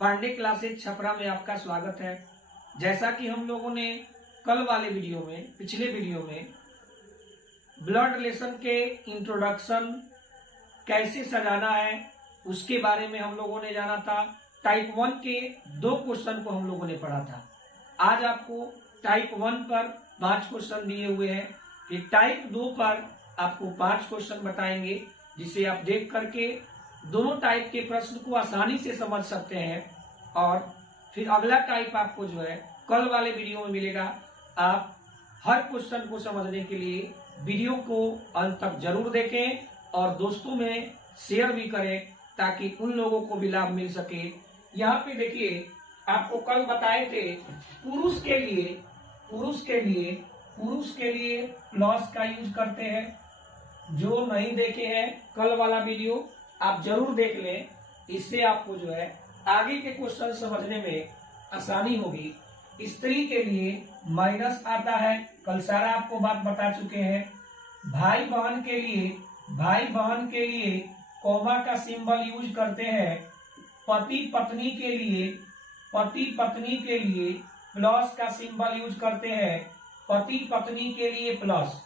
Pandey classes Chhapra में आपका स्वागत है। जैसा कि हम लोगों ने कल वाले वीडियो में, पिछले वीडियो में ब्लड रिलेशन के इंट्रोडक्शन कैसे सजाना है उसके बारे में हम लोगों ने जाना था। टाइप 1 के 2 क्वेश्चन को हम लोगों ने पढ़ा था। आज आपको टाइप 1 पर 5 क्वेश्चन दिए हुए हैं। ये टाइप 2 पर आपको 5 क्वेश्चन बताएंगे, जिसे आप देख करके दोनों टाइप के प्रश्न को आसानी से समझ सकते हैं। और फिर अगला टाइप आपको जो है कल वाले वीडियो में मिलेगा। आप हर क्वेश्चन को समझने के लिए वीडियो को अंत तक जरूर देखें और दोस्तों में शेयर भी करें, ताकि उन लोगों को भी लाभ मिल सके। यहाँ पे देखिए, आपको कल बताए थे पुरुष के लिए प्लस का यूज करते हैं। जो नहीं देखे हैं कल वाला वीडियो, आप जरूर देख लें। इससे आपको जो है आगे के क्वेश्चन समझने में आसानी होगी। स्त्री के लिए माइनस आता है, कल सारा आपको बात बता चुके हैं। भाई बहन के लिए कॉमा का सिंबल यूज करते हैं। पति पत्नी के लिए प्लस का सिंबल यूज करते हैं। पति पत्नी के लिए प्लस,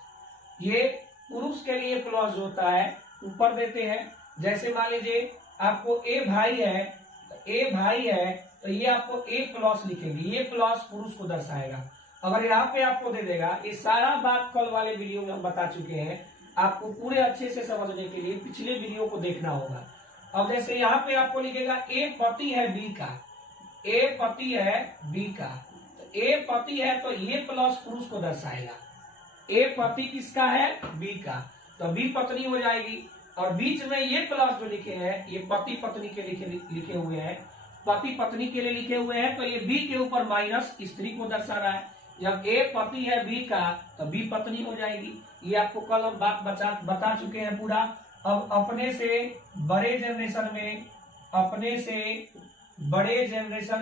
ये पुरुष के लिए प्लस होता है, ऊपर देते हैं। जैसे मान लीजिए आपको ए भाई है तो ये आपको ए प्लस लिखेंगे। ये प्लस पुरुष को दर्शाएगा। अगर यहाँ पे आपको दे देगा, ये सारा बात कल वाले वीडियो में हम बता चुके हैं। आपको पूरे अच्छे से समझने के लिए पिछले वीडियो को देखना होगा। अब जैसे यहाँ पे आपको लिखेगा ए पति है बी का, तो ए पति है तो ये प्लस पुरुष को दर्शाएगा। ए पति किसका है? बी का, तो बी पत्नी हो जाएगी। और बीच में ये प्लस जो लिखे हैं, ये पति पत्नी के लिखे हुए हैं। पति पत्नी के लिए लिखे हुए हैं, तो ये बी के ऊपर माइनस स्त्री को दर्शा रहा है। जब ए पति है बी का, तो बी पत्नी हो जाएगी। ये आपको कल हम बात बता चुके हैं पूरा। अब अपने से बड़े जनरेशन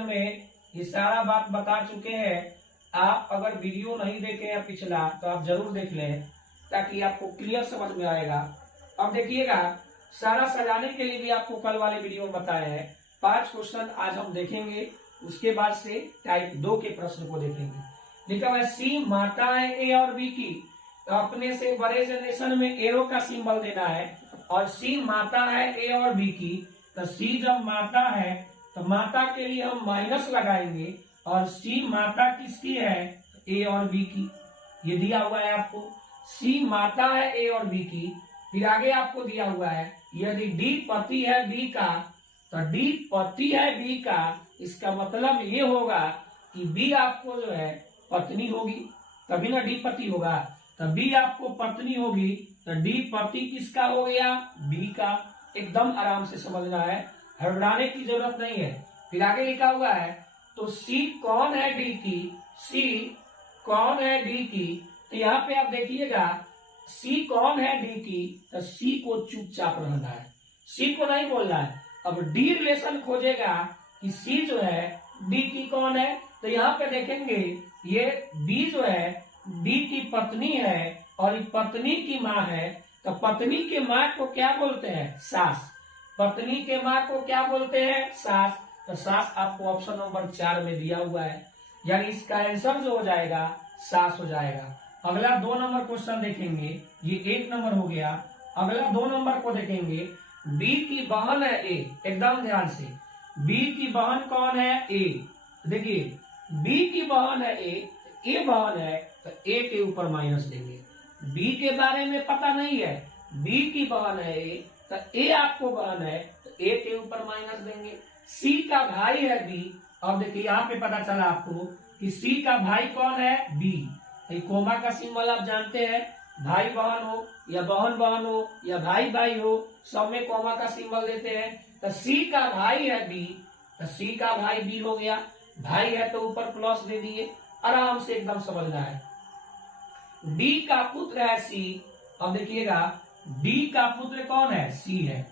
में ये सारा बात बता चुके हैं। आप अगर वीडियो नहीं देखे हैं पिछला, तो आप जरूर देख लें, ताकि आपको क्लियर समझ में आएगा। अब देखिएगा, सारा सजाने के लिए भी आपको कल वाले वीडियो में बताया है। 5 क्वेश्चन आज हम देखेंगे। उसके बाद से टाइप 2 के प्रश्न को देखेंगे। लिखा हुआ है सी माता है ए और बी की, तो अपने से बड़े जनरेशन में एरो का सिंबल देना है। और सी माता है ए और बी की, तो सी जब माता है तो माता के लिए हम माइनस लगाएंगे। और सी माता किसकी है? ए और बी की। ये दिया हुआ है आपको, सी माता है ए और बी की। फिर आगे आपको दिया हुआ है, यदि डी पति है बी का, तो डी पति है बी का, इसका मतलब ये होगा कि बी आपको जो है पत्नी होगी, तभी ना डी पति होगा। तो बी आपको पत्नी होगी, तो डी पति किसका हो गया? बी का। एकदम आराम से समझना है, हड़बड़ाने की जरूरत नहीं है। फिर आगे लिखा हुआ है, तो सी कौन है डी की, तो यहाँ पे आप देखिएगा, सी कौन है डी की, तो सी को चुपचाप रहना है, सी को नहीं बोलना है। अब डी रिलेशन खोजेगा कि सी जो है डी की कौन है, तो यहाँ पे देखेंगे ये बी जो है डी की पत्नी है और ये पत्नी की माँ है। तो पत्नी के माँ को क्या बोलते हैं? सास। पत्नी के माँ को क्या बोलते हैं? सास। तो सास आपको ऑप्शन नंबर 4 में दिया हुआ है, यानी इसका आंसर जो हो जाएगा सास हो जाएगा। अगला 2 नंबर क्वेश्चन देखेंगे, ये 1 नंबर हो गया। अगला 2 नंबर को देखेंगे, बी की बहन है ए। एकदम ध्यान से, बी की बहन कौन है? ए। देखिए, बी की बहन है ए बहन है, तो ए के ऊपर माइनस देंगे। बी के बारे में पता नहीं है, बी की बहन है ए, तो ए आपको बहन है, तो ए के ऊपर माइनस देंगे। सी का भाई है बी। अब देखिए, यहाँ पे पता चला आपको कि सी का भाई कौन है? बी। कोमा का सिंबल आप जानते हैं, भाई बहन हो या बहन बहन हो या भाई भाई हो, सब में कोमा का सिंबल देते हैं। तो सी का भाई है बी, तो सी का भाई बी हो गया। भाई है तो ऊपर प्लस दे दिए। आराम से एकदम समझना है। डी का पुत्र है सी। अब देखिएगा, डी का पुत्र कौन है? सी है।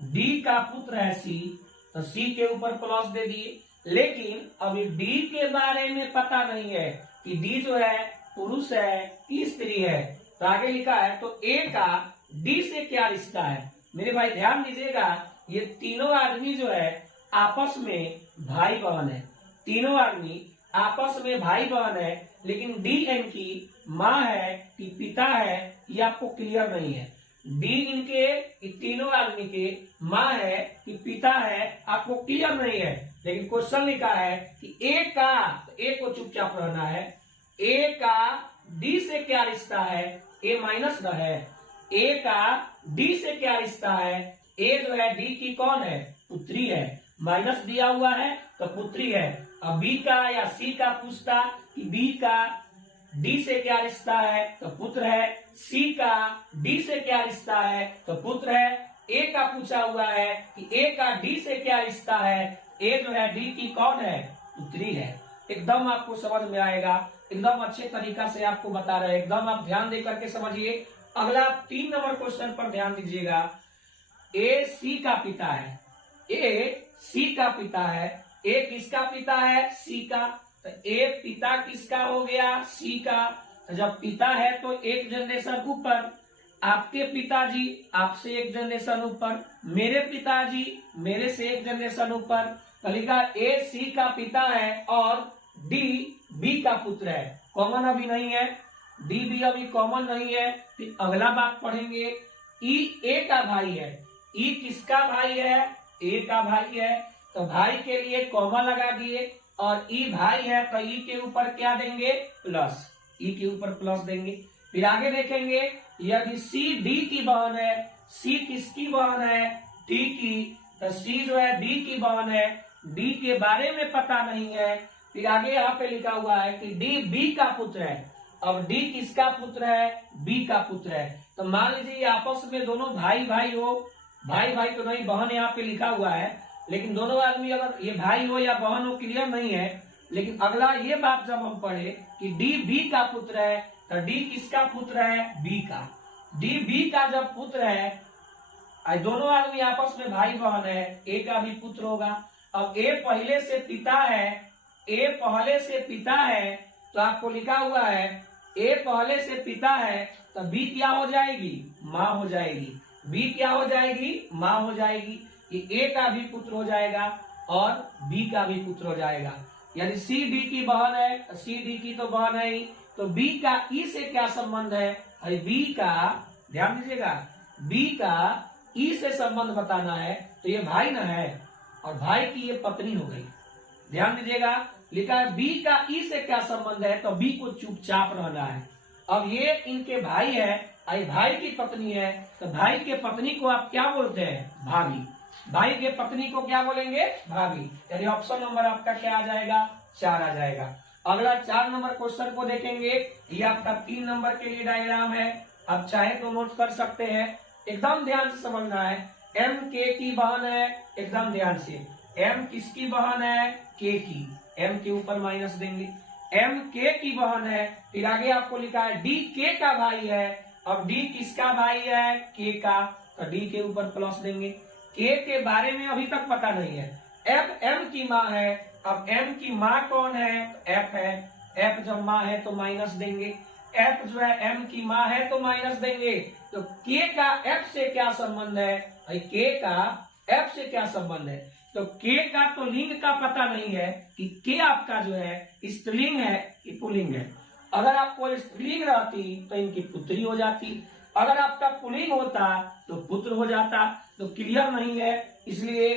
डी का पुत्र है सी, तो सी के ऊपर प्लस दे दिए। लेकिन अभी डी के बारे में पता नहीं है कि डी जो है पुरुष है कि स्त्री है। तो आगे लिखा है, तो ए का डी से क्या रिश्ता है? मेरे भाई ध्यान दीजिएगा, ये तीनों आदमी जो है आपस में भाई बहन है, तीनों आदमी आपस में भाई बहन है, लेकिन डी इनकी माँ है कि पिता है, ये आपको क्लियर नहीं है। डी इनके तीनों आदमी के माँ है कि पिता है, आपको क्लियर नहीं है। लेकिन क्वेश्चन लिखा है कि ए का, तो ए को चुपचाप रहना है। ए का डी से क्या रिश्ता है, ए माइनस न है। ए का डी से क्या रिश्ता है, ए जो है डी की कौन है, पुत्री है, माइनस दिया हुआ है तो पुत्री है। अब बी का या सी का पूछता कि बी का डी से क्या रिश्ता है, तो पुत्र है। सी का डी से क्या रिश्ता है, तो पुत्र है। ए का पूछा हुआ है कि ए का डी से क्या रिश्ता है, ए जो है डी की कौन है, पुत्री है। एकदम आपको समझ में आएगा, एकदम अच्छे तरीका से आपको बता रहे हैं, एकदम आप ध्यान दे करके समझिए। अगला 3 नंबर क्वेश्चन पर ध्यान दीजिएगा। ए सी का पिता है, ए सी का पिता है, ए किसका पिता है, सी का। तो ए पिता किसका हो गया, सी का। तो जब पिता है तो एक जनरेशन ऊपर, आपके पिताजी आपसे एक जनरेशन ऊपर, मेरे पिताजी मेरे से एक जनरेशन ऊपर। तो लिखा ए सी का पिता है और डी बी का पुत्र है। कॉमन अभी नहीं है, डी बी अभी कॉमन नहीं है। फिर अगला बात पढ़ेंगे, ई ए का भाई है। ई किसका भाई है, ए का भाई है। तो भाई के लिए कॉमा लगा दिए और ई भाई है तो ई के ऊपर क्या देंगे, प्लस, ई के ऊपर प्लस देंगे। फिर आगे देखेंगे, यदि सी डी की बहन है, सी किसकी बहन है, डी की। तो सी जो है डी की बहन है, डी के बारे में पता नहीं है। फिर आगे यहाँ पे लिखा हुआ है कि डी बी का पुत्र है। अब डी किसका पुत्र है, बी का पुत्र है। तो मान लीजिए आपस में दोनों भाई भाई हो, भाई भाई तो नहीं, बहन यहाँ पे लिखा हुआ है, लेकिन दोनों आदमी अगर ये भाई हो या बहन हो क्लियर नहीं है। लेकिन अगला ये बात जब हम पढ़े कि डी बी का पुत्र है, तो डी किसका पुत्र है, बी का। डी बी का जब पुत्र है, दोनों आदमी आपस में भाई बहन है, ए का भी पुत्र होगा। अब ए पहले से पिता है, ए पहले से पिता है, तो आपको लिखा हुआ है ए पहले से पिता है, तो बी क्या हो जाएगी, माँ हो जाएगी। बी क्या हो जाएगी, माँ हो जाएगी। कि ए का भी पुत्र हो जाएगा और बी का भी पुत्र हो जाएगा। यानी सी डी की बहन है, सी डी की तो बहन है ही, तो बी का ई से क्या संबंध है, बी का, ध्यान दीजिएगा, बी का ई से संबंध बताना है। तो ये भाई ना है और भाई की ये पत्नी हो गई। ध्यान दीजिएगा, लिखा है बी का ई से क्या संबंध है, तो बी को चुपचाप रहना है। अब ये इनके भाई है, भाई की पत्नी है, तो भाई के पत्नी को आप क्या बोलते हैं, भाभी। भाई के पत्नी को क्या बोलेंगे, भाभी। यानी ऑप्शन नंबर आपका क्या आ जाएगा, 4 आ जाएगा। अगला 4 नंबर क्वेश्चन को देखेंगे। ये आपका 3 नंबर के लिए डायग्राम है, आप चाहे तो नोट कर सकते हैं। एकदम ध्यान से समझना है। एम के की बहन है, एकदम ध्यान से, एम किसकी बहन है, के की। एम के ऊपर माइनस देंगे। एम के की बहन है। फिर आगे आपको लिखा है डी के का भाई है। अब डी किसका भाई है, के का, तो डी के ऊपर प्लस देंगे। के बारे में अभी तक पता नहीं है। एफ एम की माँ है। अब एम की माँ कौन है, एफ है। एफ जब माँ है तो माइनस देंगे। एफ जो है एम की माँ है तो माइनस देंगे। तो के का एफ से क्या संबंध है, के का एफ से क्या संबंध है। तो के का तो लिंग का पता नहीं है कि के आपका जो है स्त्रीलिंग है कि पुल्लिंग है। अगर आपको स्त्रीलिंग रहती तो इनकी पुत्री हो जाती, अगर आपका पुल्लिंग होता तो पुत्र हो जाता। तो क्लियर नहीं है, इसलिए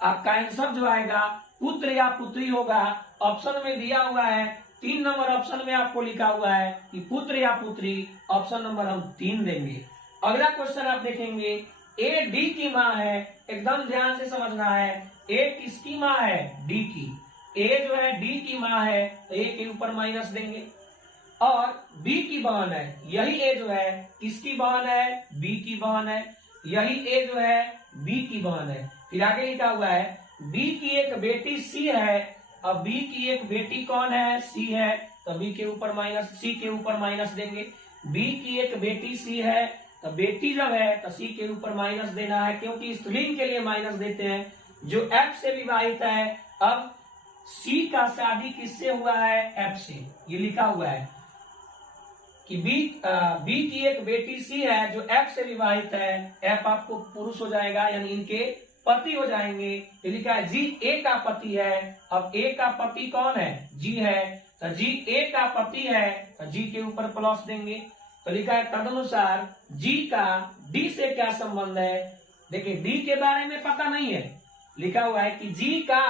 आपका आंसर जो आएगा पुत्र या पुत्री होगा। ऑप्शन में दिया हुआ है 3 नंबर ऑप्शन में आपको लिखा हुआ है कि पुत्र या पुत्री। ऑप्शन नंबर हम 3 देंगे। अगला क्वेश्चन आप देखेंगे, ए डी की माँ है। एकदम ध्यान से समझना है, ए किसकी माँ है, डी की। ए जो है डी की माँ है, तो ए के ऊपर माइनस देंगे। और बी की बहन है, यही ए जो है किसकी बहन है, बी की बहन है। यही ए जो है बी की बहन है। फिर आगे लिखा हुआ है बी की एक बेटी सी है। अब बी की एक बेटी कौन है, सी है, तो बी के ऊपर माइनस, सी के ऊपर माइनस देंगे। बी की एक बेटी सी है, तो बेटी जब है तो सी के ऊपर माइनस देना है, क्योंकि स्त्रीलिंग के लिए माइनस देते हैं जो एफ से विवाहित है। अब सी का शादी किससे हुआ है, एफ से। ये लिखा हुआ है कि बी की एक बेटी सी है जो एफ से विवाहित है। एफ आपको पुरुष हो जाएगा, यानी इनके पति हो जाएंगे। तो लिखा है जी ए का पति है। अब ए का पति कौन है? जी है। तो जी ए का पति है तो जी के ऊपर प्लस देंगे। तो लिखा है तदनुसार जी का डी से क्या संबंध है। देखिए डी के बारे में पता नहीं है, लिखा हुआ है कि जी का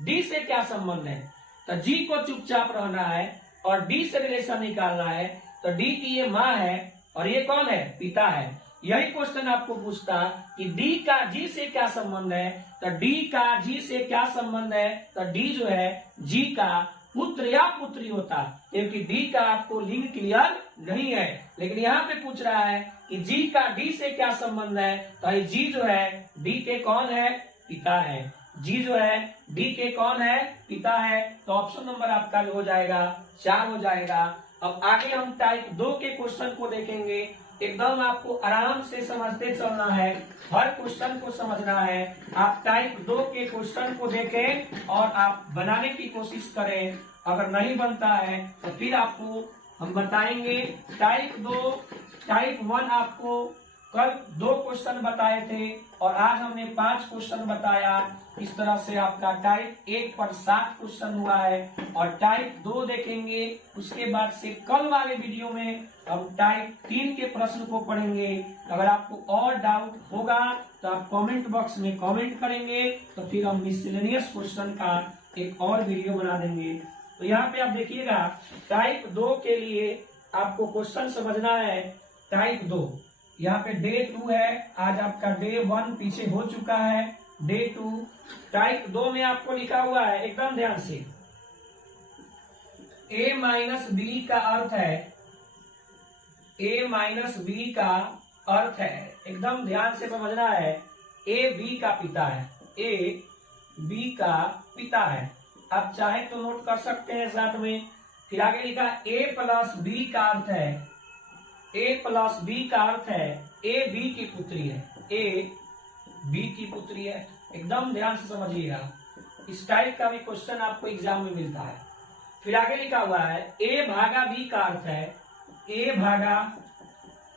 डी से क्या संबंध है। तो जी को चुपचाप रहना है और डी से रिलेशन निकालना है। तो डी की ये माँ है और ये कौन है? पिता है। यही क्वेश्चन आपको पूछता कि डी का जी से क्या संबंध है। तो डी का जी से क्या संबंध है? तो डी जो है जी का पुत्र या पुत्री होता, क्योंकि डी का आपको लिंग क्लियर नहीं है। लेकिन यहाँ पे पूछ रहा है कि जी का डी से क्या संबंध है। तो ये जी जो है डी के कौन है? पिता है। जी जो है डी के कौन है? पिता है। तो ऑप्शन नंबर आपका जो हो जाएगा 4 हो जाएगा। अब आगे हम टाइप 2 के क्वेश्चन को देखेंगे। एकदम आपको आराम से समझते चलना है, हर क्वेश्चन को समझना है। आप टाइप 2 के क्वेश्चन को देखें और आप बनाने की कोशिश करें। अगर नहीं बनता है तो फिर आपको हम बताएंगे। टाइप 2, टाइप 1 आपको कल 2 क्वेश्चन बताए थे और आज हमने 5 क्वेश्चन बताया। इस तरह से आपका टाइप 1 पर 7 क्वेश्चन हुआ है और टाइप 2 देखेंगे। उसके बाद से कल वाले वीडियो में हम टाइप 3 के प्रश्न को पढ़ेंगे। अगर आपको और डाउट होगा तो आप कमेंट बॉक्स में कमेंट करेंगे, तो फिर हम मिसलेनियस क्वेश्चन का एक और वीडियो बना देंगे। तो यहाँ पे आप देखिएगा टाइप 2 के लिए आपको क्वेश्चन समझना है। टाइप 2 यहाँ पे डे 2 है, आज आपका डे 1 पीछे हो चुका है। डे 2 टाइप 2 में आपको लिखा हुआ है, एकदम ध्यान से, a माइनस बी का अर्थ है, a माइनस बी का अर्थ है, एकदम ध्यान से समझना है, a बी का पिता है, a बी का पिता है। आप चाहे तो नोट कर सकते हैं साथ में। फिर आगे लिखा a प्लस बी का अर्थ है, a प्लस बी का अर्थ है a बी की पुत्री है, a बी की पुत्री है। एकदम ध्यान से समझिएगा, इस टाइप का भी क्वेश्चन आपको एग्जाम में मिलता है। फिर आगे लिखा हुआ है a भागा बी का अर्थ है, a भागा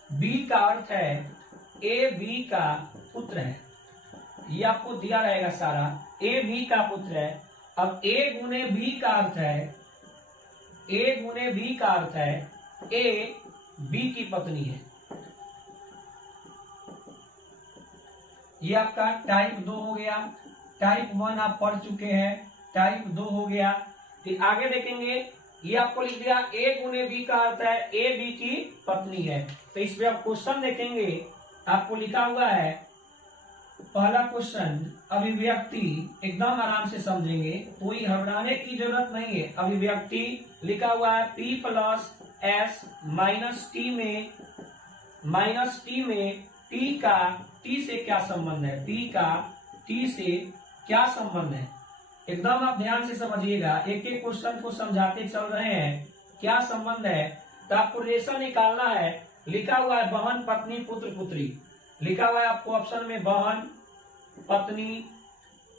बी का अर्थ है a बी का पुत्र है। ये आपको दिया रहेगा सारा, a बी का पुत्र है। अब a गुने बी का अर्थ है, a गुने बी का अर्थ है a बी की पत्नी है। ये आपका टाइप 2 हो गया। टाइप 1 आप पढ़ चुके हैं, टाइप 2 हो गया। फिर आगे देखेंगे, ये आपको लिख दिया a गुने बी का अर्थ है a बी की पत्नी है। तो इस पे आप क्वेश्चन देखेंगे, आपको लिखा हुआ है पहला क्वेश्चन अभिव्यक्ति, एकदम आराम से समझेंगे, कोई घबराने की जरूरत नहीं है। अभिव्यक्ति लिखा हुआ है p plus S minus T में t का t से क्या संबंध है, t का t से क्या संबंध है। एकदम आप ध्यान से समझिएगा, एक एक क्वेश्चन को समझाते चल रहे हैं क्या संबंध है। तो आपको रिलेशन निकालना है। लिखा हुआ है बहन पत्नी पुत्र पुत्री, लिखा हुआ है आपको ऑप्शन में बहन पत्नी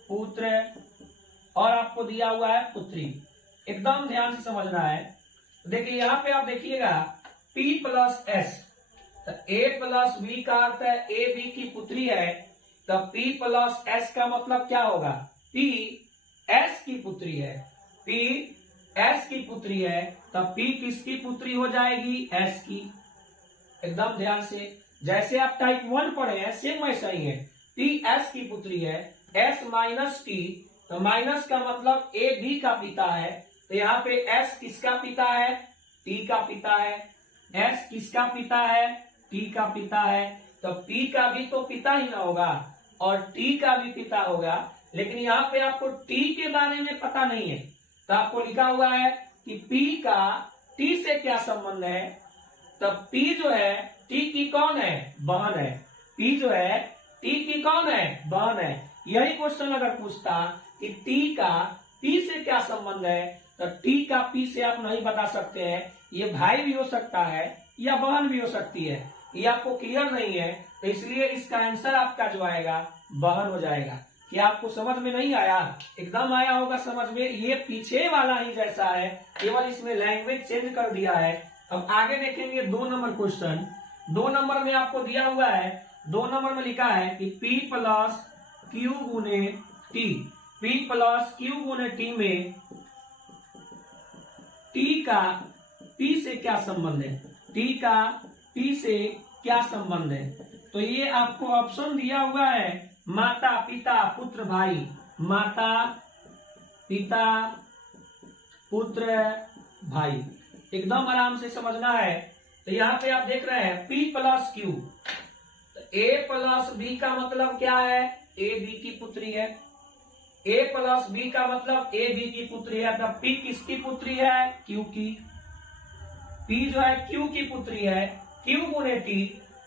पुत्र और आपको दिया हुआ है पुत्री। एकदम ध्यान से समझना है। देखिए यहाँ पे आप देखिएगा p प्लस एस, तो a प्लस बी का अर्थ है a बी की पुत्री है। तो p प्लस एस का मतलब क्या होगा, p s की पुत्री है, p s की पुत्री है। तो p किसकी पुत्री हो जाएगी, s की। एकदम ध्यान से, जैसे आप टाइप 1 पढ़े हैं सेम वैसा ही है, p s की पुत्री है, s माइनस टी, तो माइनस का मतलब a b का पिता है। तो यहाँ पे s किसका पिता है, t का पिता है। s किसका पिता है, t का पिता है। तो p का भी तो पिता ही ना होगा और t का भी पिता होगा, लेकिन यहाँ पे आपको t के बारे में पता नहीं है। तो आपको लिखा हुआ है कि p का t से क्या संबंध है। तो p जो है t की कौन है, बहन है। p जो है t की कौन है, बहन है। यही क्वेश्चन अगर पूछता कि t का p से क्या संबंध है, तो t का p से आप नहीं बता सकते हैं। ये भाई भी हो सकता है या बहन भी हो सकती है, ये आपको क्लियर नहीं है। तो इसलिए इसका आंसर आपका जो आएगा बहन हो जाएगा। क्या आपको समझ में नहीं आया, एकदम आया होगा समझ में। ये पीछे वाला ही जैसा है, केवल इसमें लैंग्वेज चेंज कर दिया है। अब आगे देखेंगे 2 नंबर क्वेश्चन। 2 नंबर में आपको दिया हुआ है, 2 नंबर में लिखा है कि p प्लस क्यू गुने टी। पी प्लस क्यू गुने टी में टी का पी से क्या संबंध है, टी का पी से क्या संबंध है। तो ये आपको ऑप्शन दिया हुआ है माता पिता पुत्र भाई, माता पिता पुत्र भाई, एकदम आराम से समझना है। तो यहाँ पे आप देख रहे हैं P प्लस क्यू, तो A प्लस बी का मतलब क्या है, ए बी की पुत्री है। A प्लस बी का मतलब ए बी की पुत्री है, तब P किसकी पुत्री है, Q की। P जो है Q की पुत्री है, Q गुने T,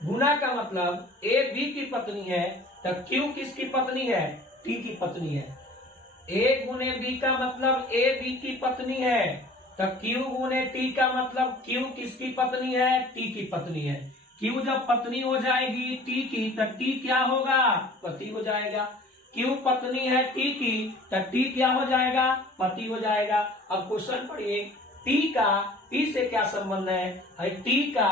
गुना का मतलब ए बी की पत्नी है, तब Q किसकी पत्नी है, T की पत्नी है। A गुने बी का मतलब ए बी की पत्नी है, तब Q गुने T का मतलब Q किसकी पत्नी है, T की पत्नी है। Q जब पत्नी हो जाएगी T की, तब T क्या होगा, पति हो जाएगा। Q पत्नी है T की, तब T क्या हो जाएगा, पति हो जाएगा। अब क्वेश्चन पढ़िए, T का P से क्या संबंध है, T का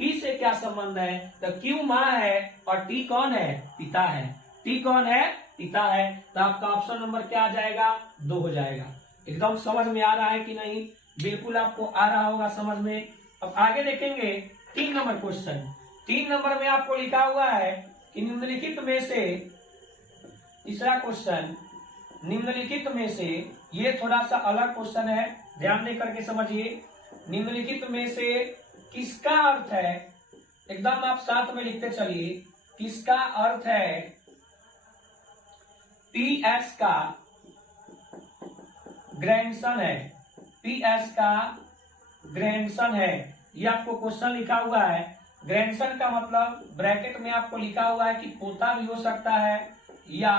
P से क्या संबंध है, तो Q माँ है और T कौन है, पिता है। T कौन है, पिता है। तो आपका ऑप्शन नंबर क्या आ जाएगा, 2 हो जाएगा। एकदम समझ में आ रहा है कि नहीं, बिल्कुल आपको आ रहा होगा समझ में। अब आगे देखेंगे 3 नंबर क्वेश्चन। 3 नंबर में आपको लिखा हुआ है कि निम्नलिखित में से, तीसरा क्वेश्चन, निम्नलिखित में से, ये थोड़ा सा अलग क्वेश्चन है, ध्यान दे करके समझिए। निम्नलिखित में से किसका अर्थ है, एकदम आप साथ में लिखते चलिए, किसका अर्थ है PS का ग्रैंडसन है, PS का ग्रैंडसन है। ये आपको क्वेश्चन लिखा हुआ है। ग्रैंडसन का मतलब ब्रैकेट में आपको लिखा हुआ है कि पोता भी हो सकता है या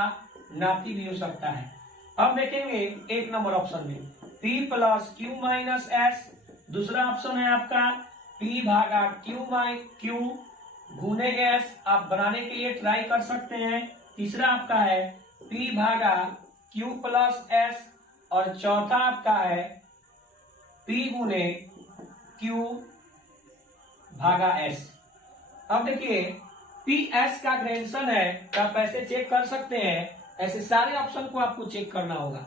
नाती भी हो सकता है। अब देखेंगे 1 नंबर ऑप्शन में P plus Q minus S, दूसरा ऑप्शन है आपका P भागा क्यू गुने एस, आप बनाने के लिए ट्राई कर सकते हैं। तीसरा आपका है P भागा क्यू प्लस एस, और चौथा आपका है P गुने क्यू भागा एस। अब देखिए PS का ग्रैंडसन है, तो आप ऐसे चेक कर सकते हैं, ऐसे सारे ऑप्शन को आपको चेक करना होगा।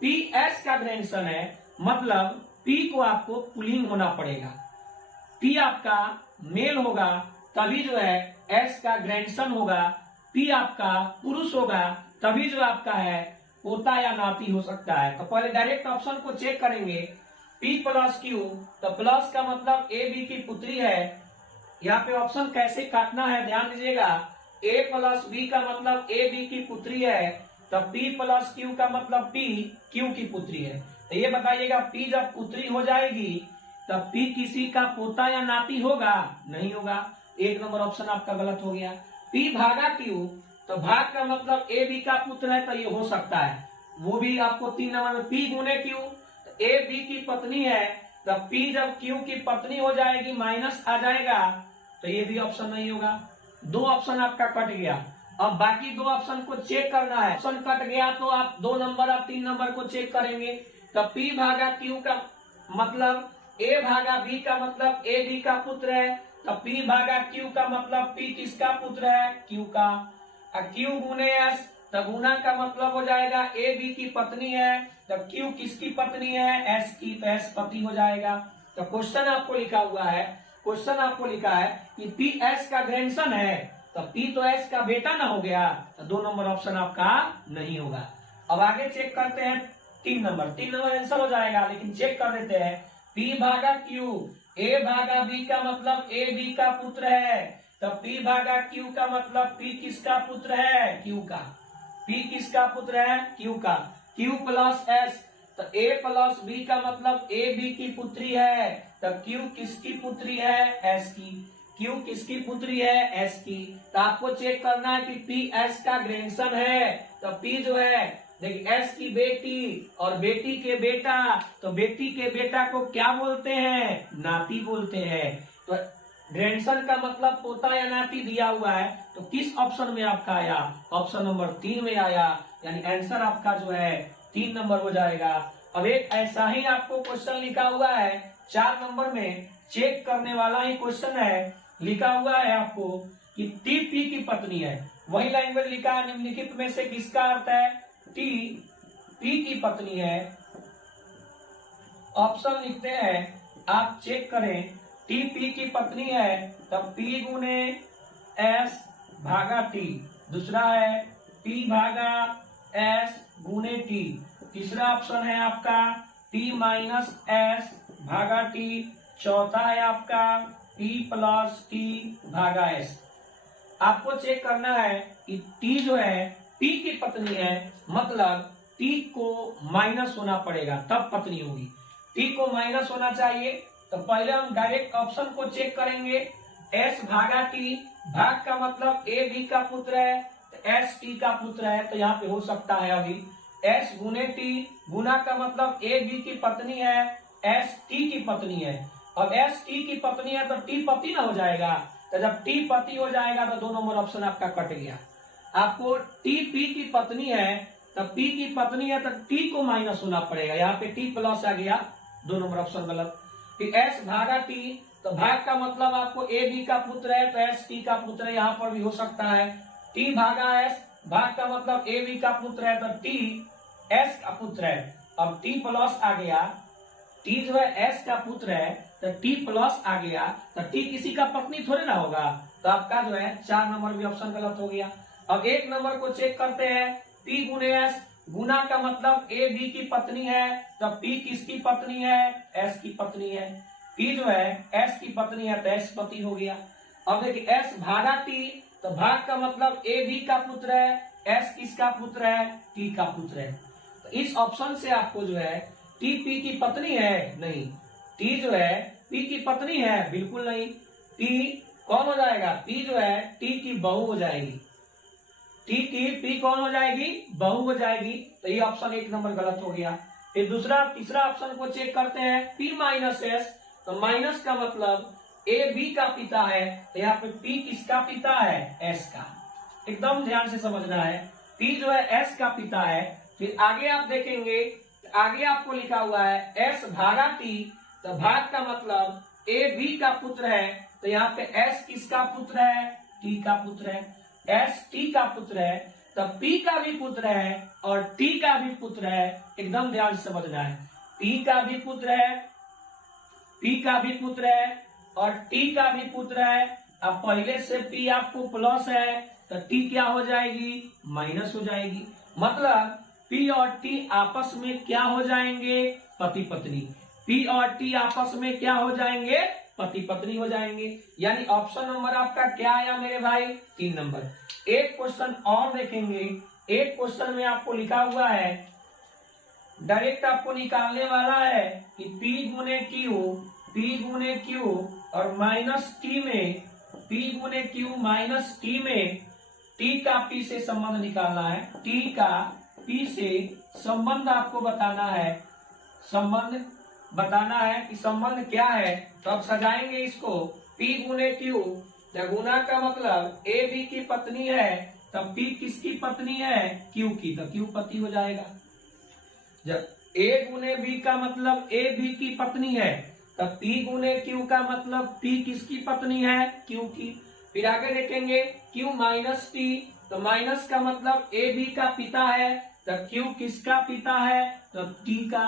PS का ग्रैंडसन है मतलब P को आपको पुल्लिंग होना पड़ेगा, P आपका मेल होगा, तभी जो है S का ग्रैंडसन होगा। P आपका पुरुष होगा, तभी जो आपका है पोता या नाती हो सकता है। तो पहले डायरेक्ट ऑप्शन को चेक करेंगे, P प्लस क्यू, तो प्लस का मतलब ए बी की पुत्री है। यहाँ पे ऑप्शन कैसे काटना है ध्यान दीजिएगा, A प्लस बी का मतलब ए बी की पुत्री है, तब P प्लस क्यू का मतलब P क्यू की पुत्री है। तो ये बताइएगा P जब पुत्री हो जाएगी तब P किसी का पोता या नाती होगा, नहीं होगा। 1 नंबर ऑप्शन आपका गलत हो गया। P भागा क्यू, तो भाग का मतलब ए बी का पुत्र है, तो ये हो सकता है, वो भी आपको 3 नंबर में। P गुने क्यू, तो ए बी की पत्नी है, तब P जब क्यू की पत्नी हो जाएगी माइनस आ जाएगा, तो ये भी ऑप्शन नहीं होगा। 2 ऑप्शन आपका कट गया। अब बाकी 2 ऑप्शन को चेक करना है। ऑप्शन कट गया तो आप 2 नंबर और 3 नंबर को चेक करेंगे। तब P भागा क्यू का मतलब A भागा B का मतलब ए बी का पुत्र है, तब P भागा क्यू का मतलब P किसका पुत्र है, क्यू का। क्यू गुने एस, तब गुना का मतलब हो जाएगा ए बी की पत्नी है, तब क्यू किसकी पत्नी है, एस की, तो एस पति हो जाएगा। तो क्वेश्चन आपको लिखा हुआ है, क्वेश्चन आपको लिखा है कि P S का ग्रैंडसन है, तो P तो S का बेटा ना हो गया, तो 2 नंबर ऑप्शन आपका नहीं होगा। अब आगे चेक करते हैं 3 नंबर। 3 नंबर आंसर हो जाएगा, लेकिन चेक कर देते हैं। P भागा क्यू, A भागा B का मतलब ए बी का पुत्र है, तब P भागा क्यू का मतलब P किसका पुत्र है, क्यू का। P किसका पुत्र है, क्यू का। Q प्लस एस, तो A प्लस B का मतलब ए बी की पुत्री है, तब Q किसकी पुत्री है, S की। Q किसकी पुत्री है, S की। तो आपको चेक करना है कि P S का ग्रैंडसन है, तो P जो है देखिए S की बेटी और बेटी के बेटा, तो बेटी के बेटा को क्या बोलते हैं, नाती बोलते हैं। तो ग्रैंडसन का मतलब पोता या नाती दिया हुआ है, तो किस ऑप्शन में आपका आया, ऑप्शन नंबर 3 में आया, यानी आंसर आपका जो है 3 नंबर हो जाएगा। अब एक ऐसा ही आपको क्वेश्चन लिखा हुआ है 4 नंबर में, चेक करने वाला ही क्वेश्चन है। लिखा हुआ है आपको कि P की पत्नी है, वही लैंग्वेज लिखा है, निम्नलिखित में से किसका अर्थ है टी पी की पत्नी है। ऑप्शन लिखते हैं, आप चेक करें, टी पी की पत्नी है तब पी गुने एस भागा टी। दूसरा है पी भागा एस गुने टी। तीसरा ऑप्शन है आपका पी माइनस एस भागा टी। चौथा है आपका पी प्लस टी भागा एस। आपको चेक करना है कि टी जो है पी की पत्नी है, मतलब टी को माइनस होना पड़ेगा तब पत्नी होगी। टी को माइनस होना चाहिए, तो पहले हम डायरेक्ट ऑप्शन को चेक करेंगे। एस भागा टी, भाग का मतलब ए बी का पुत्र है तो एस टी का पुत्र है, तो यहाँ पे हो सकता है अभी एस गुने टी। गुना का मतलब ए बी की पत्नी है, एस टी की पत्नी है। अब एस टी की पत्नी है तो टी पति ना हो जाएगा, तो जब टी पति हो जाएगा तो 2 नंबर ऑप्शन आपका कट गया। आपको टी पी की पत्नी है, तो पी की पत्नी है तो टी को माइनस होना पड़ेगा, यहाँ पे टी प्लस आ गया, 2 नंबर ऑप्शन गलत। फिर एस भागा टी, तो भाग का मतलब आपको ए बी का पुत्र है तो एस टी का पुत्र है, यहाँ पर भी हो सकता है। टी भागा एस, भाग का मतलब ए बी का पुत्र है तो टी एस का पुत्र है। अब टी प्लस आ गया, टी जो है एस का पुत्र है तो टी प्लस आ गया, तो टी किसी का पत्नी थोड़े ना होगा, तो आपका जो है 4 नंबर भी ऑप्शन गलत हो गया। अब 1 नंबर को चेक करते हैं, पी गुने एस, गुना का मतलब ए बी की पत्नी है, तो पी किसकी पत्नी है, एस की पत्नी है। पी जो है एस की पत्नी है तो एस पति हो गया। अब देखिए एस भागा टी, तो भाग का मतलब ए बी का पुत्र है, एस किसका पुत्र है, टी का पुत्र है। तो इस ऑप्शन से आपको जो है टी पी की पत्नी है, नहीं। टी जो है पी की पत्नी है, बिल्कुल नहीं। टी कौन हो जाएगा, पी जो है टी की बहू हो जाएगी। टी की पी कौन हो जाएगी, बहू हो जाएगी, तो ये ऑप्शन 1 नंबर गलत हो गया। फिर तीसरा ऑप्शन को चेक करते हैं, पी माइनस एस, तो माइनस का मतलब ए बी का पिता है, तो यहाँ पे पी किसका पिता है, एस का। एकदम ध्यान से समझना है, पी जो है एस का पिता है। फिर आगे आप देखेंगे, आगे आपको लिखा हुआ है एस भागा टी, तो भाग का मतलब ए बी का पुत्र है, तो यहाँ पे एस किसका पुत्र है, टी का पुत्र है। एस टी का पुत्र है, तब पी का भी पुत्र है और टी का भी पुत्र है। एकदम ध्यान से समझना है, पी का भी पुत्र है, पी का भी पुत्र है और टी का भी पुत्र है। अब पहले से पी आपको प्लस है तो टी क्या हो जाएगी, माइनस हो जाएगी। मतलब पी और टी आपस में क्या हो जाएंगे, पति पत्नी। पी और टी आपस में क्या हो जाएंगे, पति पत्नी हो जाएंगे। यानी ऑप्शन नंबर आपका क्या आया मेरे भाई, 3 नंबर। एक क्वेश्चन और देखेंगे, एक क्वेश्चन में आपको लिखा हुआ है, डायरेक्ट आपको निकालने वाला है कि P गुने Q और माइनस टी में, P गुने Q माइनस टी में T का P से संबंध निकालना है। T का P से संबंध आपको बताना है, संबंध बताना है कि संबंध क्या है। तो अब सजाएंगे इसको, P गुने Q, गुना का मतलब ए बी की पत्नी है, तब P किसकी पत्नी है, Q की, तो Q पति हो जाएगा। जब A गुने B का मतलब ए बी की पत्नी है, तब P गुने Q का मतलब P किसकी पत्नी है, Q की। फिर आगे देखेंगे Q माइनस T, तो माइनस का मतलब ए बी का पिता है, तो Q किसका पिता है, तो T का।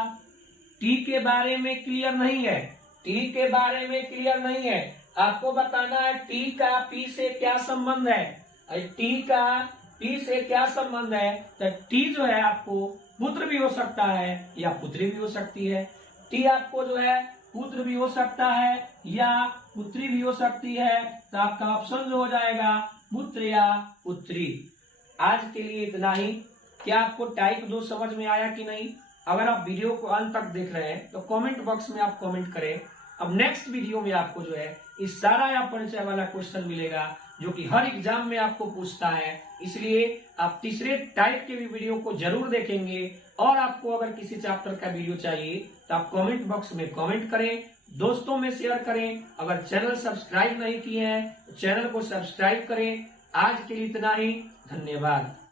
T के बारे में क्लियर नहीं है, T के बारे में क्लियर नहीं है, आपको बताना है T का P से क्या संबंध है। T का P से क्या संबंध है, तो T जो है आपको पुत्र भी हो सकता है या पुत्री भी हो सकती है। T आपको जो है पुत्र भी हो सकता है या पुत्री भी हो सकती है, तो आपका ऑप्शन जो हो जाएगा पुत्र या पुत्री। आज के लिए इतना ही। क्या आपको टाइप 2 समझ में आया कि नहीं? अगर आप वीडियो को अंत तक देख रहे हैं तो कमेंट बॉक्स में आप कमेंट करें। अब नेक्स्ट वीडियो में आपको जो है इस सारा या परिचय वाला क्वेश्चन मिलेगा जो कि हर एग्जाम में आपको पूछता है, इसलिए आप तीसरे टाइप के भी वीडियो को जरूर देखेंगे। और आपको अगर किसी चैप्टर का वीडियो चाहिए तो आप कमेंट बॉक्स में कमेंट करें, दोस्तों में शेयर करें। अगर चैनल सब्सक्राइब नहीं किए हैं तो चैनल को सब्सक्राइब करें। आज के लिए इतना ही, धन्यवाद।